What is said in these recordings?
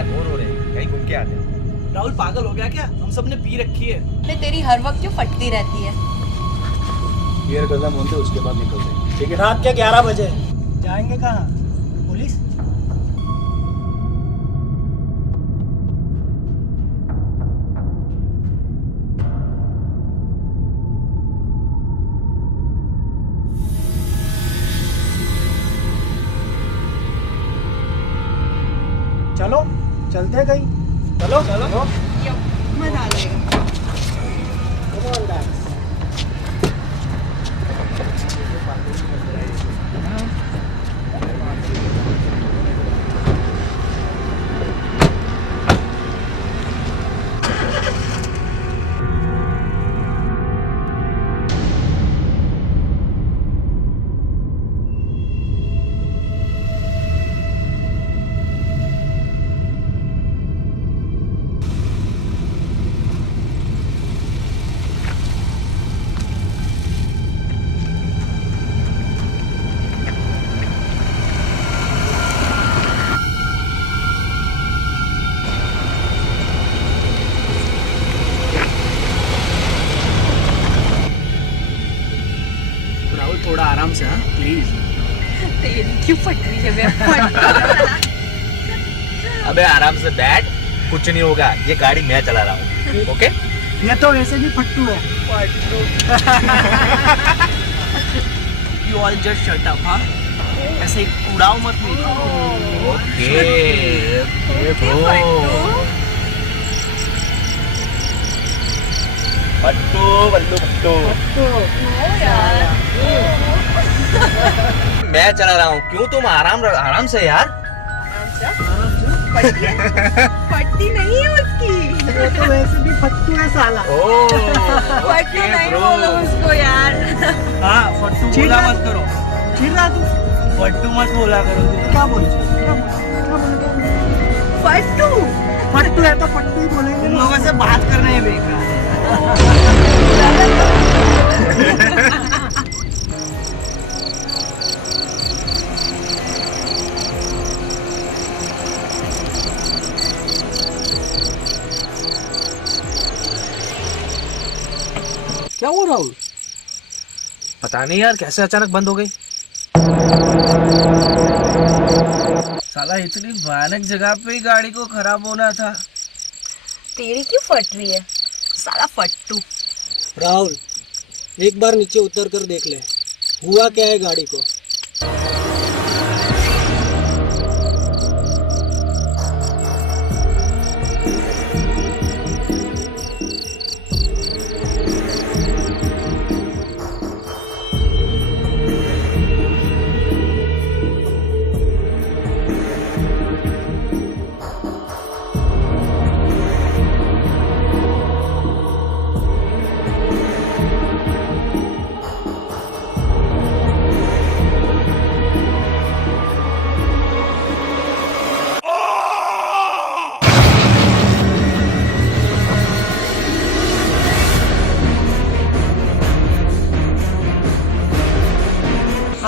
यार, बोर हो रहे हैं, कहीं घूम के आते हैं। राहुल पागल हो गया क्या? हम सब ने पी रखी है। तेरी हर वक्त क्यों फटती रहती है? बियर खत्म होते उसके बाद निकलते। ठीक है, रात के 11 बजे जाएंगे कहाँ? पुलिस? चलो चलते हैं कहीं। चलो चलो मजा आ जाएगा। राहुल थोड़ा आराम से, हाँ प्लीज। तेरी क्यों फट रही है बे? अबे आराम से बैठ, कुछ नहीं होगा, ये गाड़ी मैं चला रहा हूँ। ओके? ये तो वैसे भी फट्टू है। You all just shut up, हाँ? ऐसे उड़ाओ मत मेरी। ओके पट्टू बल्लू पट्टू, मैं चला रहा हूँ, क्यों तुम आराम से यार। फटती नहीं है उसकी। ये तो वैसे भी फट्टू है साला। फट्टू नहीं बोलो उसको यार। हाँ फट्टू बोला मत करो। चिढ़ रहा तू? फट्टू मत बोला करो। क्या बोल? क्या बोल? फट्टू फट्टू है तो फट्टू ही बोलेंगे तुम ना। लोगों से बात करना है बेकार। क्या हुआ राहुल? पता नहीं यार, कैसे अचानक बंद हो गई। साला इतनी भयानक जगह पे ही गाड़ी को खराब होना था। तेरी क्यों फट रही है? साला फट्टू। राहुल एक बार नीचे उतर कर देख ले, हुआ क्या है गाड़ी को।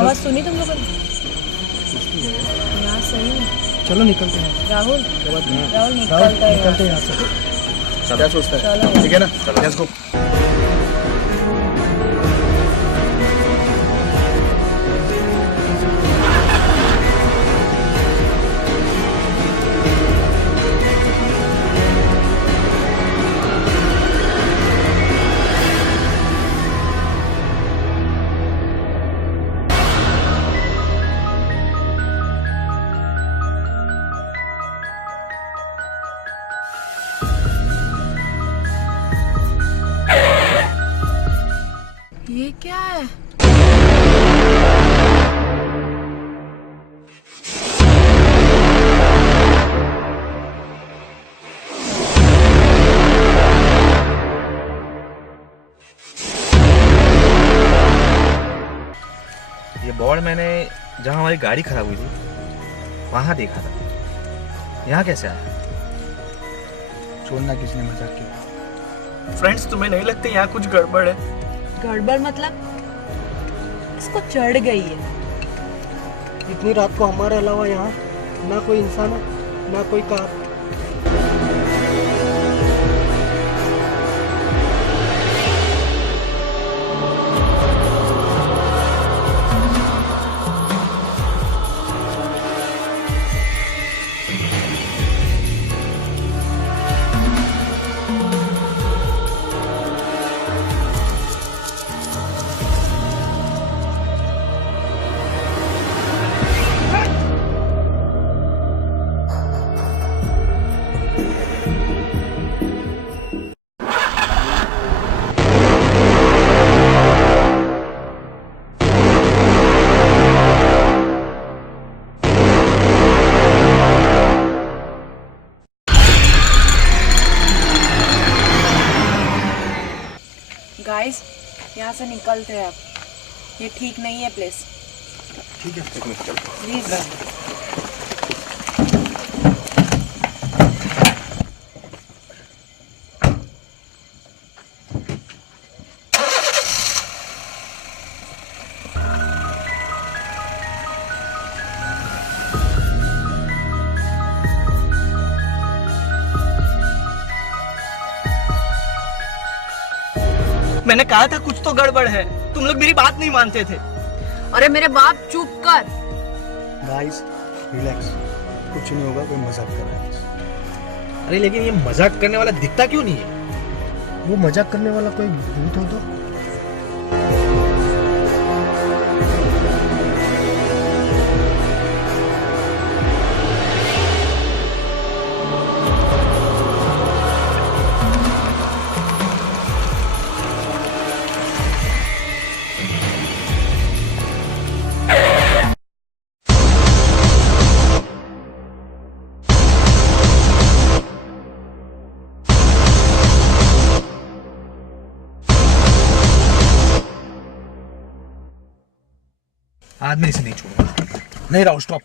आवाज सुनी तुम लोगों ने? यहाँ सही है। चलो निकलते हैं। राहुल राहुल निकलता है निकलते हैं यहाँ से। क्या सोचता है? चलो। ठीक है ना, चलो लेट्स गो। ये क्या है? ये बोर्ड मैंने जहाँ हमारी गाड़ी खराब हुई थी वहां देखा था, यहाँ कैसे आया? छोड़ना किसने मजाक किया। फ्रेंड्स तुम्हें नहीं लगता यहाँ कुछ गड़बड़ है? गड़बड़ मतलब? इसको चढ़ गई है। इतनी रात को हमारे अलावा यहाँ ना कोई इंसान है ना कोई कार। गाइस यहाँ से निकलते हैं अब, ये ठीक नहीं है प्लेस। ठीक है, एक मिनट चलो। प्लीज। मैंने कहा था कुछ तो गड़बड़ है, तुम लोग मेरी बात नहीं मानते थे। अरे मेरे बाप चुप कर। गाइस रिलैक्स, कुछ नहीं होगा, कोई मजाक कर रहा है। अरे लेकिन ये मजाक करने वाला दिखता क्यों नहीं है? वो मजाक करने वाला कोई भूत हो तो? आज मैं इसे नहीं छोड़ूंगा। नहीं राहुल, स्टॉप।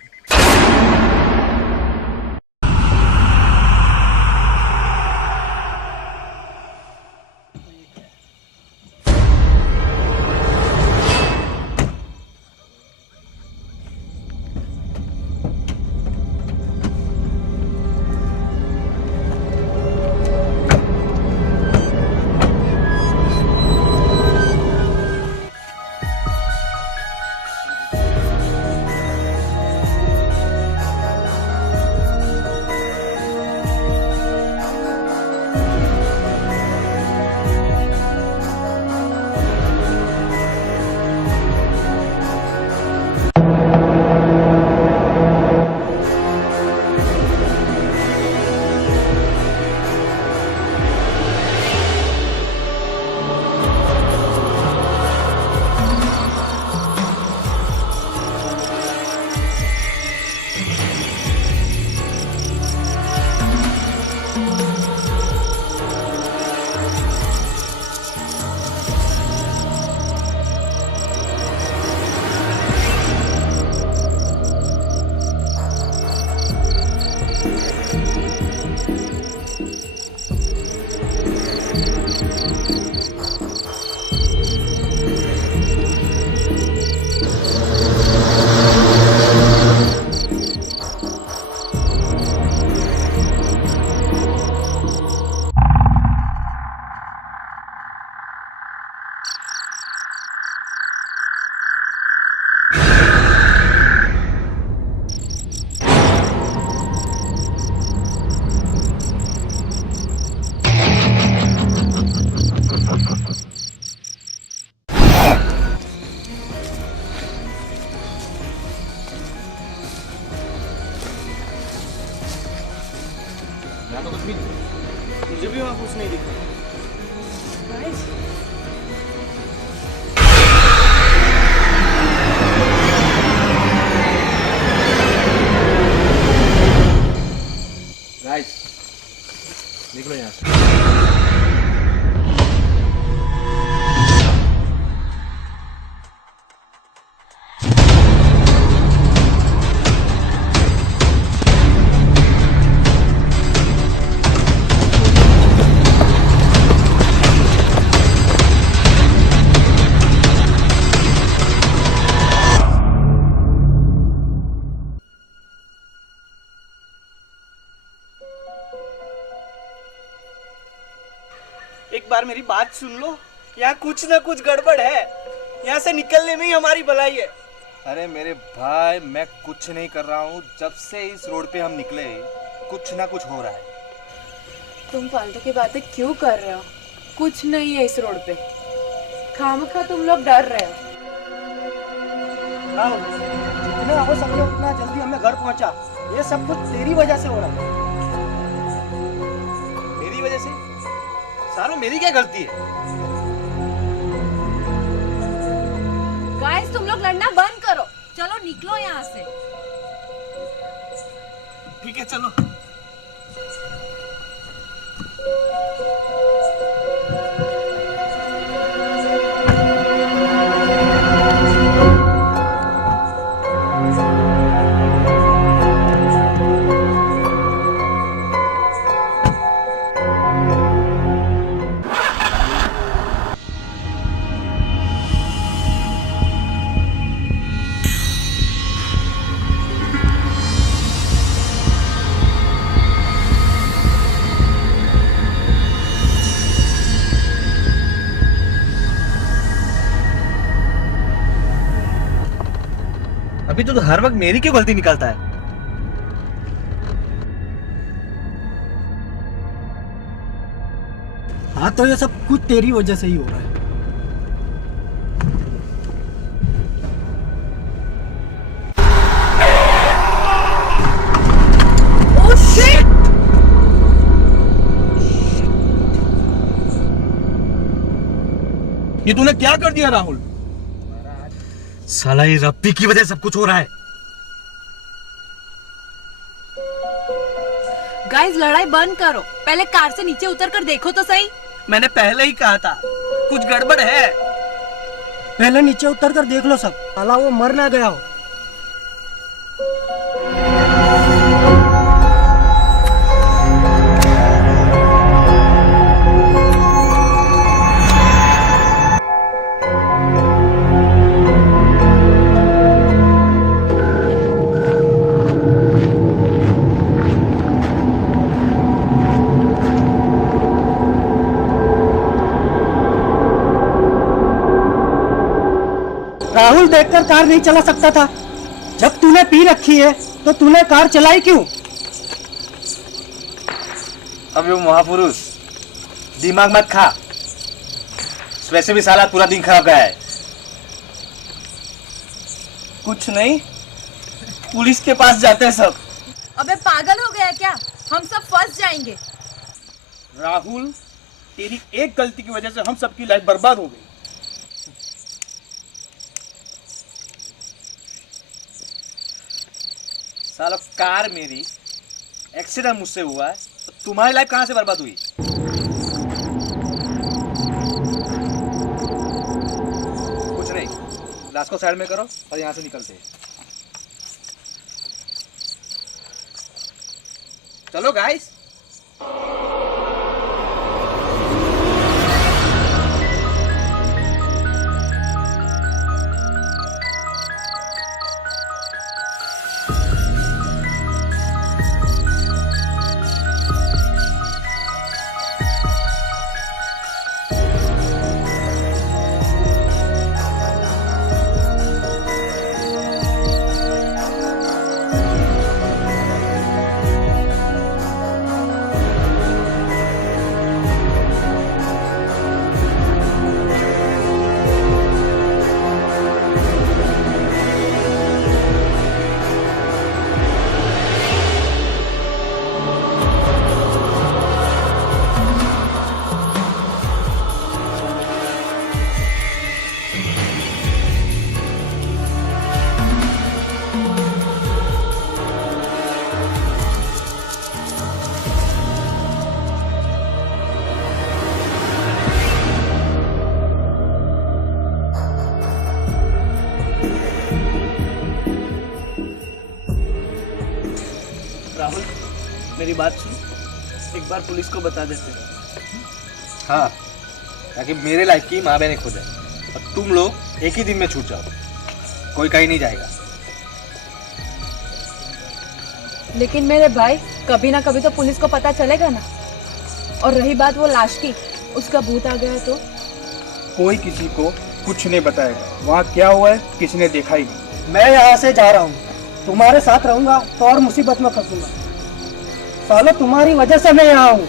मुझे भी वहाँ कुछ नहीं दिखा। गाइस निकलो यहाँ से। एक बार मेरी बात सुन लो, यहाँ कुछ ना कुछ गड़बड़ है। यहाँ से निकलने में ही हमारी भलाई है। अरे मेरे भाई, मैं कुछ नहीं कर रहा हूँ। जब से इस रोड पे हम निकले कुछ ना कुछ हो रहा है। तुम फालतू की बातें क्यों कर रहे हो? कुछ नहीं है इस रोड पे, खामखा तुम लोग डर रहे हो। राहुल, जितना हो सके उतना जल्दी हमें घर पहुंचा। ये सब कुछ तेरी वजह से हो रहा है। मेरी वजह से? सारों मेरी क्या गलती है? गाइस तुम लोग लड़ना बंद करो, चलो निकलो यहाँ से। ठीक है चलो। अभी तो हर वक्त मेरी क्यों गलती निकालता है? हाँ तो ये सब कुछ तेरी वजह से ही हो रहा है। ये तूने क्या कर दिया राहुल? साला ये रब्बी की वजह से सब कुछ हो रहा है। गाइस लड़ाई बंद करो, पहले कार से नीचे उतर कर देखो तो सही। मैंने पहले ही कहा था कुछ गड़बड़ है। पहले नीचे उतर कर देख लो सब, साला वो मर ना गया हो। राहुल देखकर कार नहीं चला सकता था। जब तूने पी रखी है तो तूने कार चलाई क्यों? अब वो महापुरुष दिमाग मत खा, वैसे भी साला पूरा दिन खराब गया है। कुछ नहीं, पुलिस के पास जाते हैं सब। अबे पागल हो गया क्या? हम सब फंस जाएंगे। राहुल, तेरी एक गलती की वजह से हम सबकी लाइफ बर्बाद हो गई। साला कार मेरी, एक्सीडेंट मुझसे हुआ है, तो तुम्हारी लाइफ कहां से बर्बाद हुई? कुछ नहीं, लाश को साइड में करो और यहां से निकलते हैं। चलो गाइस। राहुल, मेरी बात सुन, एक बार पुलिस को बता देते हैं। हाँ, ताकि मेरे लाइफ की माँ बहने खो जाए और तुम लोग एक ही दिन में छूट जाओ, कोई कहीं नहीं जाएगा। लेकिन मेरे भाई, कभी ना कभी तो पुलिस को पता चलेगा ना। और रही बात वो लाश की, उसका भूत आ गया तो? कोई किसी को कुछ नहीं बताएगा। वहाँ क्या हुआ है किसी ने देखा ही नहीं। मैं यहाँ से जा रहा हूँ, तुम्हारे साथ रहूंगा तो और मुसीबत में फंसूंगा। सालो तुम्हारी वजह से मैं यहाँ हूँ।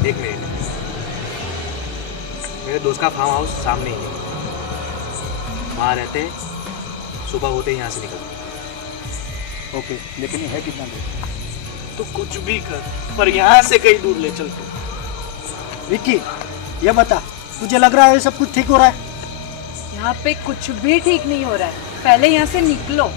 एक मिनट, मेरे दोस्त का फार्म हाउस सामने ही है, वहाँ रहते, सुबह होते ही यहाँ से निकलते। ओके, लेकिन ये है कितना दूर? तो कुछ भी कर, पर यहाँ से कहीं दूर ले चल तू। विक्की, ये बता, तुझे लग रहा है ये सब कुछ ठीक हो रहा है? यहाँ पे कुछ भी ठीक नहीं हो रहा है। पहले यहाँ से निकलो।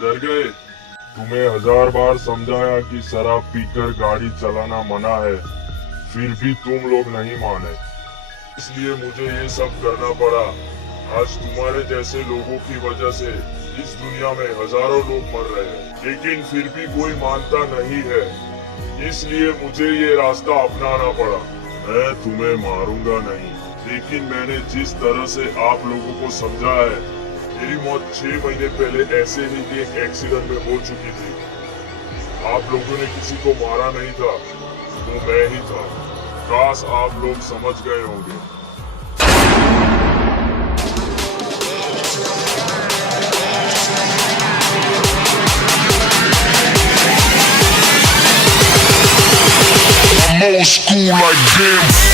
डर गए? तुम्हें 1000 बार समझाया कि शराब पीकर गाड़ी चलाना मना है, फिर भी तुम लोग नहीं माने, इसलिए मुझे ये सब करना पड़ा। आज तुम्हारे जैसे लोगों की वजह से इस दुनिया में हजारों लोग मर रहे हैं, लेकिन फिर भी कोई मानता नहीं है, इसलिए मुझे ये रास्ता अपनाना पड़ा। मैं तुम्हें मारूंगा नहीं, लेकिन मैंने जिस तरह से आप लोगों को समझा है, मेरी मौत 6 महीने पहले ऐसे ही एक एक्सीडेंट में हो चुकी थी। आप लोगों ने किसी को मारा नहीं था, वो मैं ही था। काश आप लोग समझ गए होंगे। I'm old school like them.